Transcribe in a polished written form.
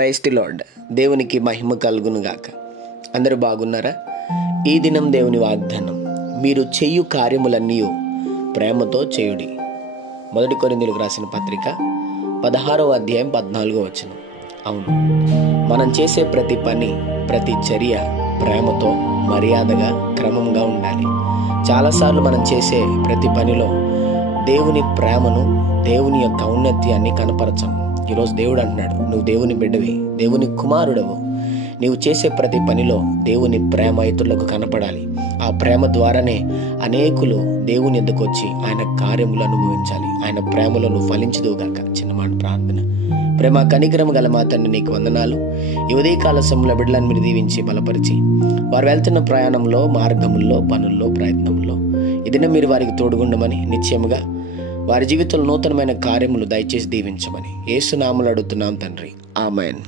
Praise the lord. దేవునికి మహిమ కలుగును గాక. అందరూ బాగున్నారా? ఈ దినం దేవుని వాగ్దానం, మీరు చేయు కార్యములన్నీ ప్రేమతో చేయుడి. 1 కొరింథీయులకు రాసిన పత్రిక 16వ అధ్యాయం 14వ వచనం. అవును, మనం చేసే ప్రతి పని, ప్రతి చర్య ప్రేమతో, మర్యాదగా, క్రమంగా ఉండాలి. చాలాసార్లు మనం చేసే ప్రతి పనిలో దేవుని ప్రేమను, దేవుని యొక్క ఔన్నత్యాన్ని కనపరచం. ఈరోజు దేవుడు అంటున్నాడు, నువ్వు దేవుని బిడ్డవి, దేవుని కుమారుడవు. నీవు చేసే ప్రతి పనిలో దేవుని ప్రేమ ఇతరులకు కనపడాలి. ఆ ప్రేమ ద్వారానే అనేకులు దేవుని ఎద్దకు వచ్చి ఆయన కార్యములు అనుభవించాలి. ఆయన ప్రేమలో నువ్వు ఫలించదువుగాక. చిన్నమాట ప్రార్థన. ప్రేమ కనికరము గల మా తండ్రి, నీకు వందనాలు. ఈ ఉదయకాల సమయంలో బిడ్డలను మీరు దీవించి బలపరిచి, వారు వెళ్తున్న ప్రయాణంలో, మార్గముల్లో, పనుల్లో, ప్రయత్నంలో ఈ దినం మీరు వారికి తోడుగుండమని, నిశ్చయముగా వారి జీవితంలో నూతనమైన కార్యములు దయచేసి దీవించమని యేసు నామములో అడుగుతున్నాం తండ్రి. ఆమేన్.